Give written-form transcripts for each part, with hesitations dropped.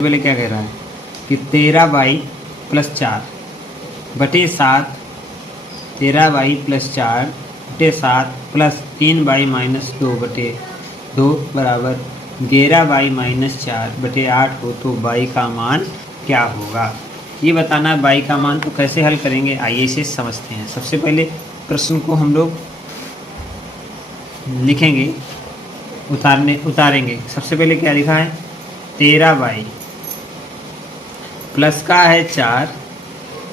पहले क्या कह रहा है कि 13y + 4 बटे 7, 13y + 4 बटे 7 प्लस 3y - 2 बटे 2 बराबर 11y - 4 बटे 8 हो तो y का मान क्या होगा, ये बताना है। y का मान तो कैसे हल करेंगे, आइए इसे समझते हैं। सबसे पहले प्रश्न को हम लोग लिखेंगे, उतारेंगे। सबसे पहले क्या लिखा है, 13y प्लस का है 4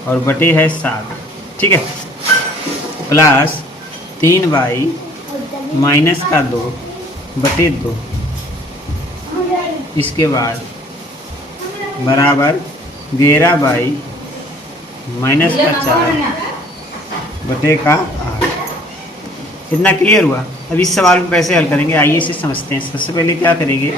और बटे है 7, ठीक है, प्लस 3y माइनस का 2 बटे 2, इसके बाद बराबर 11y माइनस का 4 बटे का 8। इतना क्लियर हुआ। अब इस सवाल को कैसे हल करेंगे, आइए इसे समझते हैं। सबसे पहले क्या करेंगे,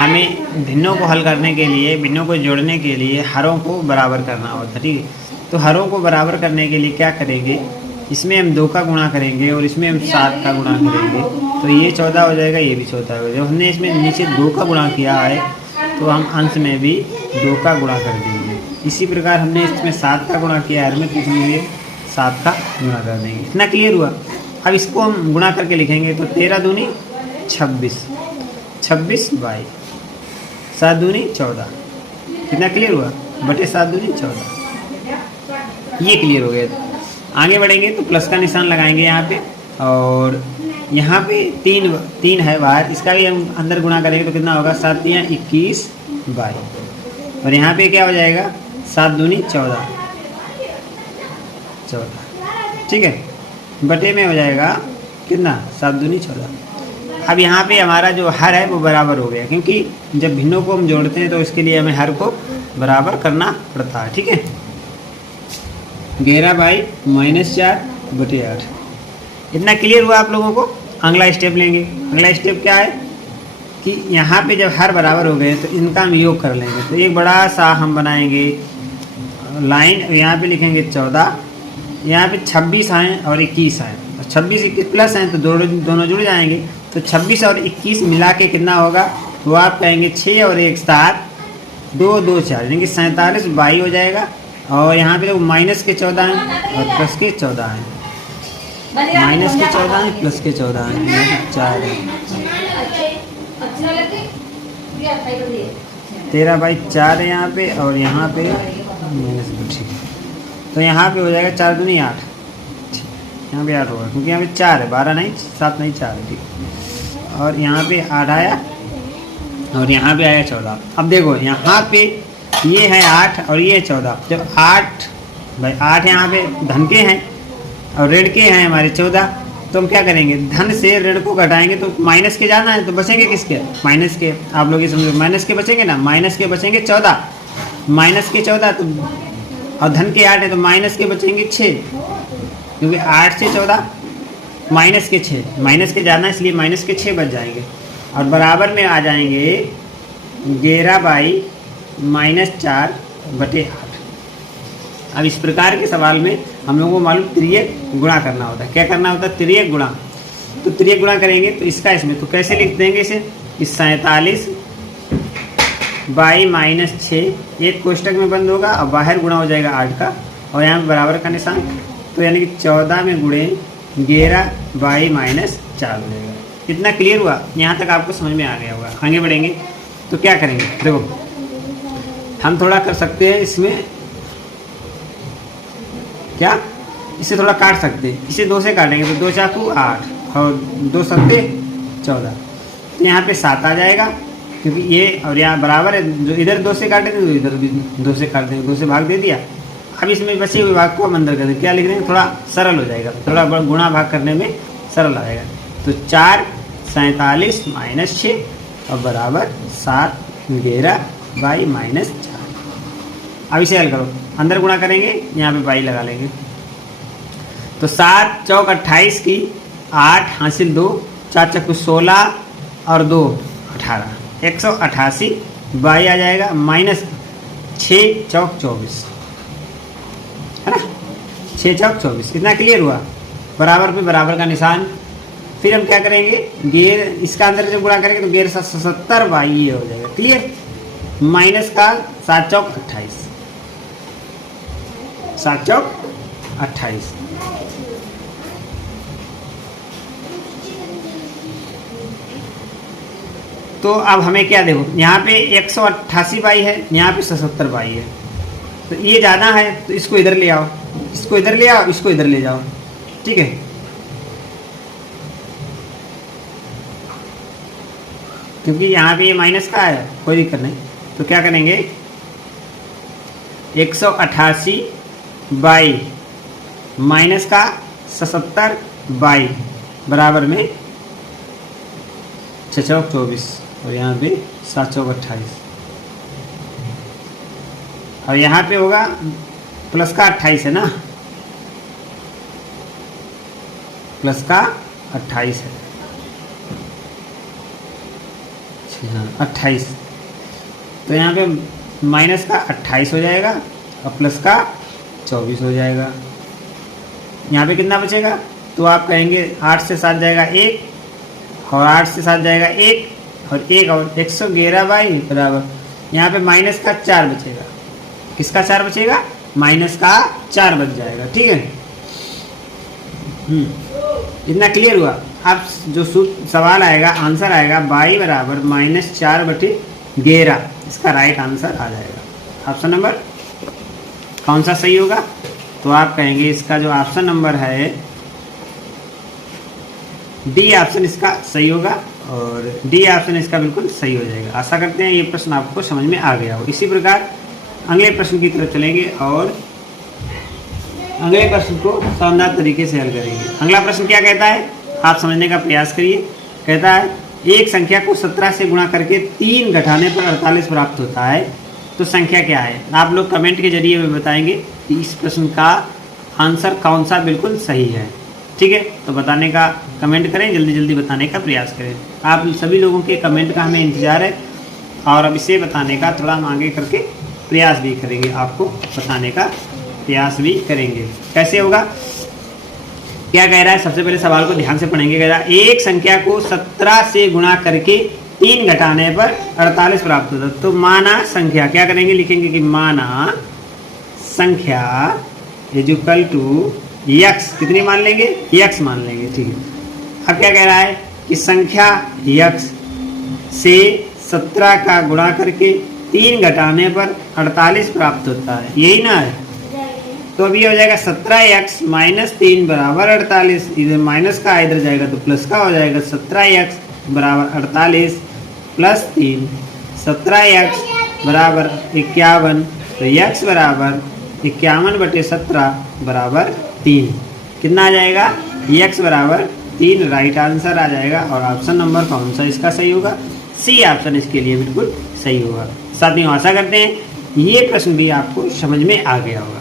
हमें भिन्नों को हल करने के लिए, भिन्नों को जोड़ने के लिए हरों को बराबर करना होता है, ठीक है। तो हरों को बराबर करने के लिए क्या करेंगे, इसमें हम 2 का गुणा करेंगे और इसमें हम 7 का गुणा करेंगे, तो ये 14 हो जाएगा, ये भी 14 हो जाएगा। हमने इसमें नीचे 2 का गुणा किया है तो हम अंश में भी 2 का गुणा कर देंगे। इसी प्रकार हमने इसमें 7 का गुणा किया है, तो इसमें भी 7 का गुणा कर देंगे। इतना क्लियर हुआ। अब इसको हम गुणा करके लिखेंगे तो 13 दूनी 26, 26y, 7 दूनी 14, कितना क्लियर हुआ, बटे 7 दूनी 14। ये क्लियर हो गया। आगे बढ़ेंगे तो प्लस का निशान लगाएंगे यहाँ पे, और यहाँ पे 3 है बाहर, इसका भी हम अंदर गुणा करेंगे तो कितना होगा, 7 या 21y, और यहाँ पे क्या हो जाएगा, 7 दूनी 14, ठीक है, बटे में हो जाएगा कितना, 7 दूनी 14। अब यहाँ पे हमारा जो हर है वो बराबर हो गया, क्योंकि जब भिन्नों को हम जोड़ते हैं तो इसके लिए हमें हर को बराबर करना पड़ता है, ठीक है। 11y - 4 बटे 8। इतना क्लियर हुआ आप लोगों को। अगला स्टेप लेंगे। अगला स्टेप क्या है कि यहाँ पे जब हर बराबर हो गए तो इनका हम योग कर लेंगे। तो एक बड़ा सा हम बनाएंगे लाइन, यहाँ पे लिखेंगे 14, यहाँ पे 26 आए और 21 आए, 26 21 प्लस हैं तो दोनों जुड़ जाएंगे, तो 26 और 21 मिला के कितना होगा, तो आप कहेंगे 6 और 1 7, 2 2 4, यानी कि 47y हो जाएगा। और यहाँ पे लोग माइनस के 14 हैं और प्लस के 14 हैं, माइनस के 14 हैं प्लस के 14 हैं, यहाँ पे 4 है, 13/4 है यहाँ पे, और यहाँ पे माइनस, ठीक है। तो यहाँ पे हो जाएगा 4 दूनी 8, यहाँ पे 8 होगा क्योंकि यहाँ पे 4 है, 12 नहीं 7 नहीं 4 है, ठीक। और यहाँ पे 8 आया और यहाँ पे आया 14। अब देखो यहाँ पे ये है 8 और ये 14, जब 8 यहाँ पे धन के हैं और ऋण के हैं हमारे 14, तो हम क्या करेंगे, धन से ऋण को घटाएंगे तो माइनस के जाना है, तो बचेंगे किसके, माइनस के। आप लोग ये समझो, माइनस के बचेंगे ना, माइनस के बचेंगे 14, माइनस के 14 तो, और धन के 8 है तो माइनस के बचेंगे 6, क्योंकि 8 से 14 माइनस के 6, माइनस के जाना इसलिए माइनस के 6 बच जाएंगे, और बराबर में आ जाएंगे 11y - 4 बटे 8। अब इस प्रकार के सवाल में हम लोगों को मालूम तिर्यक गुणा करना होता है। क्या करना होता है, तिर्यक गुणा। तो तिर्यक गुणा करेंगे तो इसका इसमें, तो कैसे लिख देंगे इसे, इस 47y - 6 एक कोष्टक में बंद होगा और बाहर गुणा हो जाएगा 8 का, और यहाँ बराबर का निशान, तो यानी कि 14 में गुणे 11y - 4 हो जाएगा। कितना क्लियर हुआ, यहाँ तक आपको समझ में आ गया होगा। आगे बढ़ेंगे तो क्या करेंगे, देखो हम थोड़ा कर सकते हैं इसमें, क्या इसे थोड़ा काट सकते हैं, इसे 2 से काटेंगे तो 2 चाकू 8 और 2 सत्ते 14, तो यहाँ पे 7 आ जाएगा, क्योंकि ये और यहाँ बराबर है, जो इधर 2 से काटे थे तो इधर भी 2 से काट देंगे, 2 से भाग दे दिया। अब इसमें बचे हुए भाग को हम अंदर कर देंगे, क्या लिख देंगे, थोड़ा सरल हो जाएगा, थोड़ा गुणा भाग करने में सरल आएगा। तो 4 47 - 6 और बराबर 7 11y - 4। अब इसे हल करो, अंदर गुणा करेंगे, यहाँ पे y लगा लेंगे, तो 7 चौक 28 की 8 हासिल 2, 4 चक्कू 16 और 2 18, 188y आ जाएगा, माइनस 6 चौक 24, है ना, 6 चौक 24। इतना क्लियर हुआ। बराबर पे बराबर का निशान। फिर हम क्या करेंगे, गेर इसका अंदर जब गुणा करेंगे तो गेर 70y ये हो जाएगा। क्लियर। माइनस का 7 चौक 28, 7 चौक 28। तो अब हमें क्या देखो, यहाँ पे 188 बाई है, यहाँ पे 77 बाई है, तो ये जाना है तो इसको इधर ले आओ, इसको इधर ले आओ, इसको इधर ले जाओ, ठीक है। क्योंकि यहाँ पे ये माइनस का है, कोई दिक्कत नहीं, तो क्या करेंगे 188 बाई माइनस का 77 बाई बराबर में 6 चौक 24 और यहाँ पे 7 चौक 28, और यहाँ पे होगा प्लस का 28 है ना, प्लस का 28 है, हाँ 28, तो यहाँ पे माइनस का 28 हो जाएगा और प्लस का 24 हो जाएगा। यहाँ पे कितना बचेगा, तो आप कहेंगे 8 से 7 जाएगा 1 और 8 से 7 जाएगा 1 और 1 और 111 बाई बराबर, यहाँ पे माइनस का 4 बचेगा। किसका 4 बचेगा, माइनस का 4 बच जाएगा, ठीक है। इतना क्लियर हुआ। अब जो सवाल आएगा, आंसर आएगा बाई बराबर -4/11, इसका राइट आंसर आ जाएगा। ऑप्शन नंबर कौन सा सही होगा, तो आप कहेंगे इसका जो ऑप्शन नंबर है डी ऑप्शन इसका सही होगा, और डी ऑप्शन इसका बिल्कुल सही हो जाएगा। आशा करते हैं ये प्रश्न आपको समझ में आ गया हो। इसी प्रकार अगले प्रश्न की तरफ चलेंगे और अगले प्रश्न को शानदार तरीके से हल करेंगे। अगला प्रश्न क्या कहता है, आप समझने का प्रयास करिए। कहता है एक संख्या को 17 से गुणा करके 3 घटाने पर 48 प्राप्त होता है, तो संख्या क्या है। आप लोग कमेंट के जरिए में बताएंगे कि इस प्रश्न का आंसर कौन सा बिल्कुल सही है, ठीक है। तो बताने का कमेंट करें, जल्दी जल्दी बताने का प्रयास करें। आप सभी लोगों के कमेंट का हमें इंतजार है, और अब इसे बताने का थोड़ा हम आगे करके प्रयास भी करेंगे, आपको बताने का प्रयास भी करेंगे। कैसे होगा, क्या कह रहा है, सबसे पहले सवाल को ध्यान से पढ़ेंगे। कह रहा है एक संख्या को 17 से गुणा करके 3 घटाने पर 48 प्राप्त होता है। तो माना संख्या, क्या करेंगे, लिखेंगे कि माना संख्या इक्वल टू x, कितनी मान लेंगे, x मान लेंगे, ठीक है। अब क्या कह रहा है कि संख्या x से 17 का गुणा करके 3 घटाने पर 48 प्राप्त होता है, यही ना है। तो अभी हो जाएगा 17x - 3 बराबर 48, इधर माइनस का इधर जाएगा तो प्लस का हो जाएगा। 17x बराबर 48 प्लस 3, 17x बराबर 51, तो x बराबर 51/17 बराबर 3, कितना आ जाएगा, x बराबर 3 राइट आंसर आ जाएगा। और ऑप्शन नंबर कौन सा इसका सही होगा, सी ऑप्शन इसके लिए बिल्कुल सही होगा। साथियों आशा करते हैं ये प्रश्न भी आपको समझ में आ गया होगा।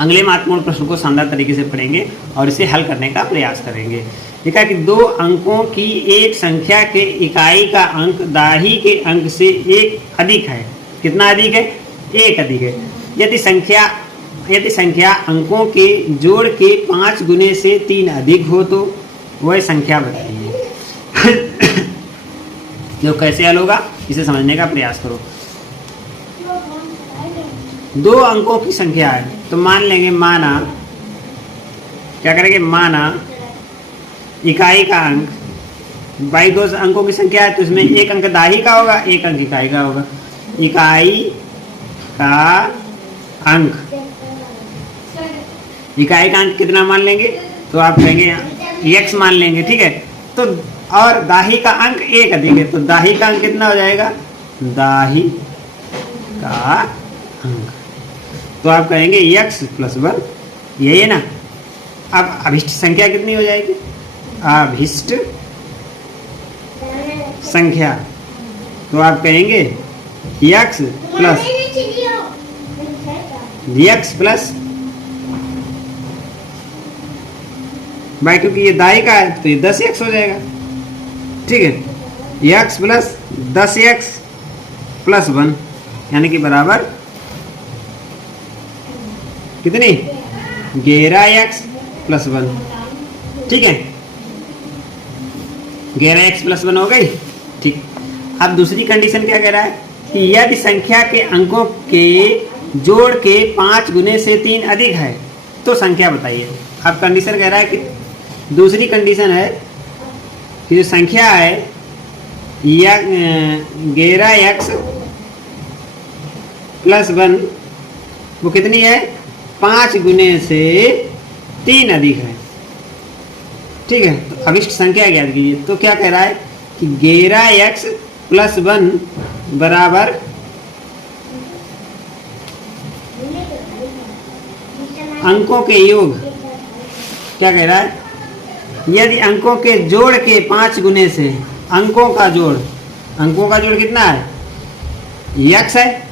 अगले महत्वपूर्ण प्रश्न को शानदार तरीके से पढ़ेंगे और इसे हल करने का प्रयास करेंगे। देखा कि 2 अंकों की एक संख्या के इकाई का अंक दाही के अंक से 1 अधिक है। कितना अधिक है, 1 अधिक है। यदि संख्या अंकों के जोड़ के 5 गुने से 3 अधिक हो तो वह संख्या बताइए। जो कैसे हल होगा, इसे समझने का प्रयास करो। 2 अंकों की संख्या है, तो मान लेंगे, माना क्या करेंगे, माना इकाई का अंक, बाई 2 अंकों की संख्या है तो इसमें 1 अंक दाही का होगा, 1 अंक इकाई का होगा। इकाई का अंक, इकाई का अंक कितना मान लेंगे, तो आप कहेंगे x मान लेंगे, ठीक है। तो और दाही का अंक 1 अधिक है, तो दाही का अंक कितना हो जाएगा, दाही का अंक, तो आप कहेंगे x + 1, यही है ना। अब अभिष्ट संख्या कितनी हो जाएगी, अभिष्ट संख्या, तो आप कहेंगे x प्लस भाई, क्योंकि ये दाई का है तो ये 10x हो जाएगा, ठीक है। x प्लस 10x + 1 यानी कि बराबर कितनी, 11x + 1, ठीक है। 11x + 1 हो गई, ठीक। अब दूसरी कंडीशन क्या कह रहा है, कि यदि संख्या के अंकों के जोड़ के 5 गुने से 3 अधिक है तो संख्या बताइए। अब कंडीशन कह रहा है कि दूसरी कंडीशन है कि जो संख्या है या 11x + 1 वो कितनी है, 5 गुने से 3 अधिक है। ठीक है, तो अभिष्ट संख्या ज्ञात कीजिए। तो क्या कह रहा है कि 11x + 1 बराबर अंकों के योग। क्या कह रहा है, यदि अंकों के जोड़ के 5 गुने से अंकों का जोड़ कितना है, x है